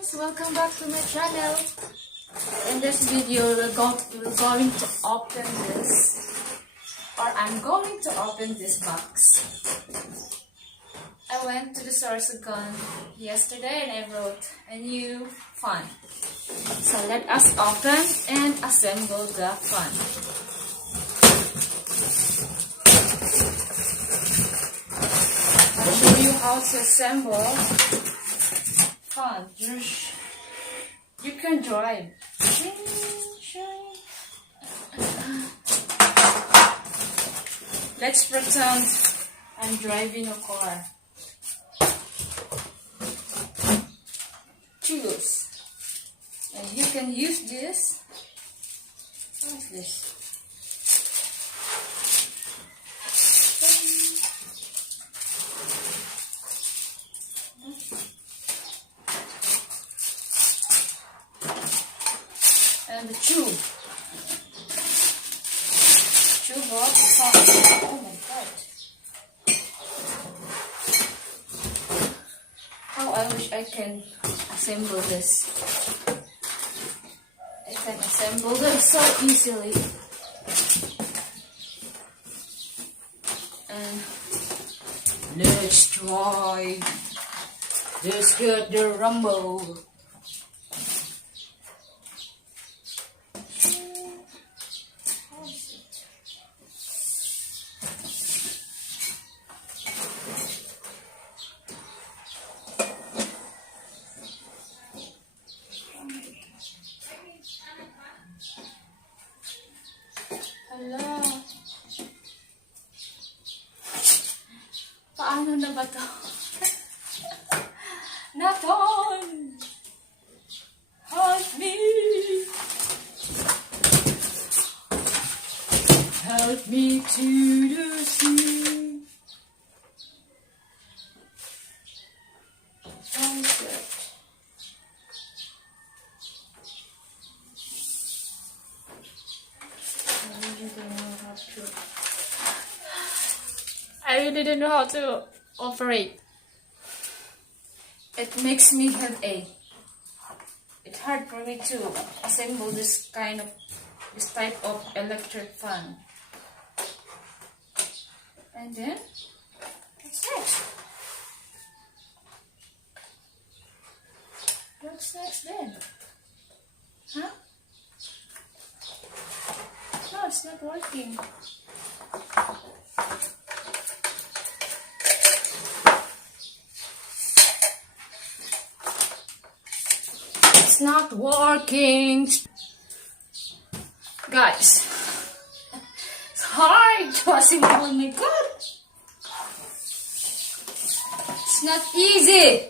guys, welcome back to my channel. In this video, we're going to open this, or I'm going to open this box. I went to the Sorsogon yesterday and I wrote a new fun. So let us open and assemble the fun. I'll show you how to assemble fun. You can drive. Let's pretend I'm driving a car. Choose. And you can use this. What is this? And the tube. Tube of fun. Oh my god. How I wish I can assemble this. I can assemble them so easily. And let's try. Let's get the rumble. Hala. Paano na ba to? Nathan! Help me! Help me to the sea. How is that? I really don't know how to operate. It makes me headache. It's hard for me to assemble this type of electric fan. And then, what's next? What's next then? Huh? No, it's not working. It's not working. Guys, it's hard to assemble. Oh my god. It's not easy.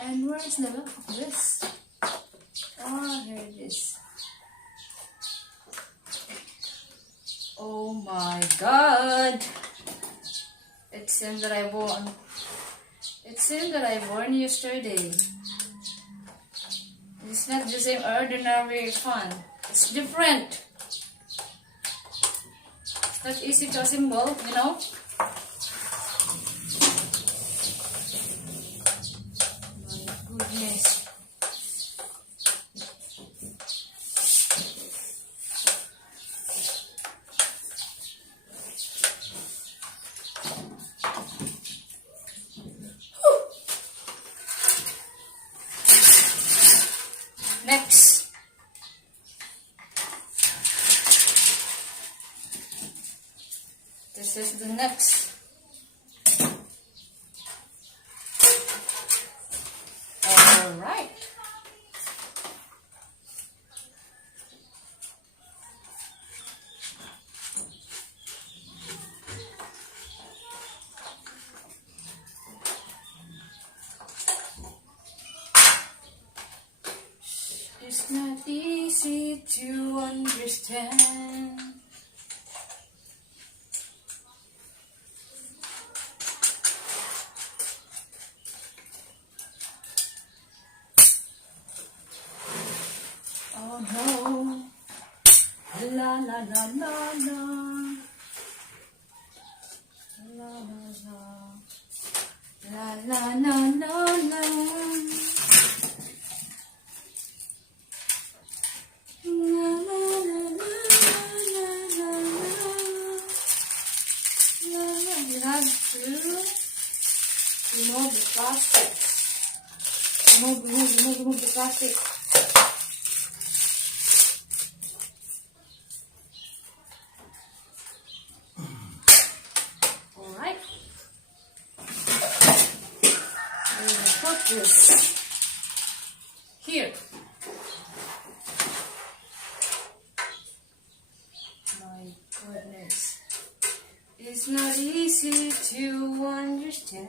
And where is the lock of this? Oh, here it is. Oh my god. It seems that I won. It seems that I won yesterday. It's not the same ordinary fun. It's different. It's not easy to assemble, you know. My goodness. Next. This is the next. Alright. It's not easy to understand. Oh no. La la la la la. La la la. have to remove the plastic. Remove the plastic. Alright. We will put this here. My goodness. It's not easy to understand.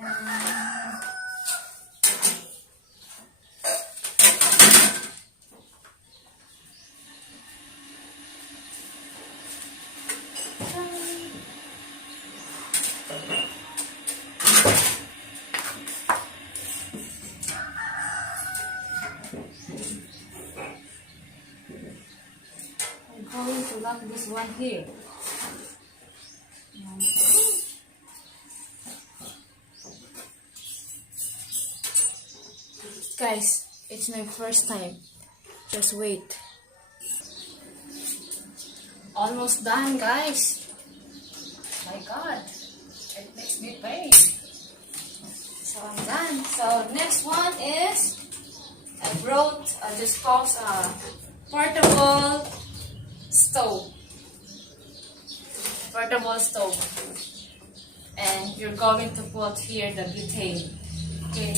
I'm going to lock this one here. Guys, it's my first time. Just wait. Almost done, guys. My God, it makes me pain. So I'm done. So next one is I brought this calls a portable stove. Portable stove. And you're going to put here the butane. Okay.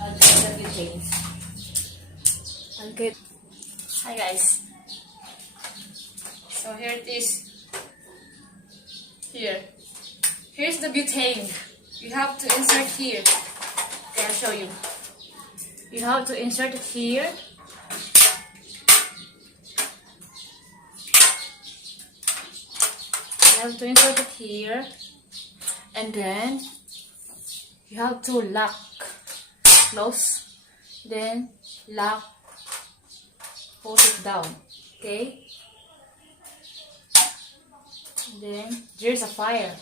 I'll get the butane. Okay. Hi guys. So here it is. Here's the butane. You have to insert here. Okay, I'll show you. You have to insert it here. You have to insert it here. And then you have to lock. Close. Then lock. Push it down. Okay? Then there's a fire.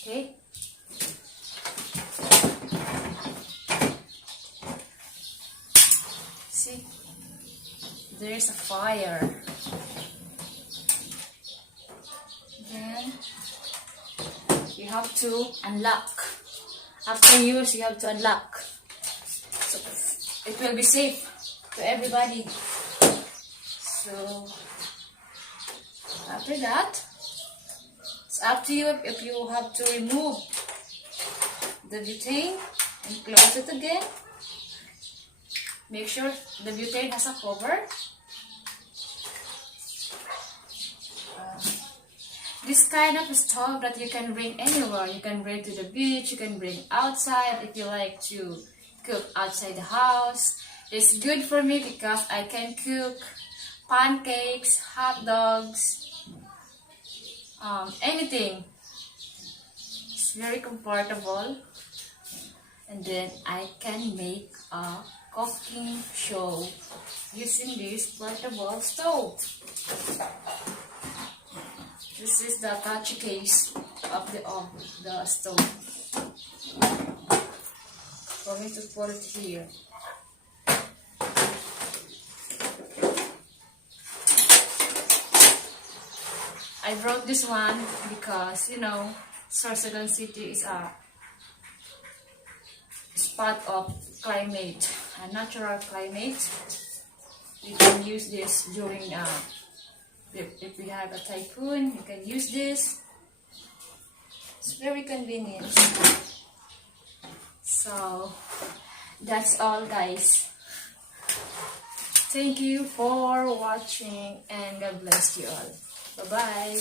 Okay? See? There's a fire. Then you have to unlock. After use, you have to unlock. So it will be safe to everybody. So after that, it's up to you if you have to remove the butane and close it again. Make sure the butane has a cover. This kind of stove that you can bring anywhere. You can bring to the beach, you can bring outside if you like to cook outside the house. It's good for me because I can cook pancakes, hot dogs, anything. It's very comfortable. And then I can make a cooking show using this portable stove. This is the touch case of the stove. For me to put it here. I brought this one because, you know, Sorsogon City is a spot of climate, a natural climate. We can use this during if we have a typhoon, you can use this. It's very convenient. So that's all, guys. Thank you for watching and God bless you all. Bye-bye.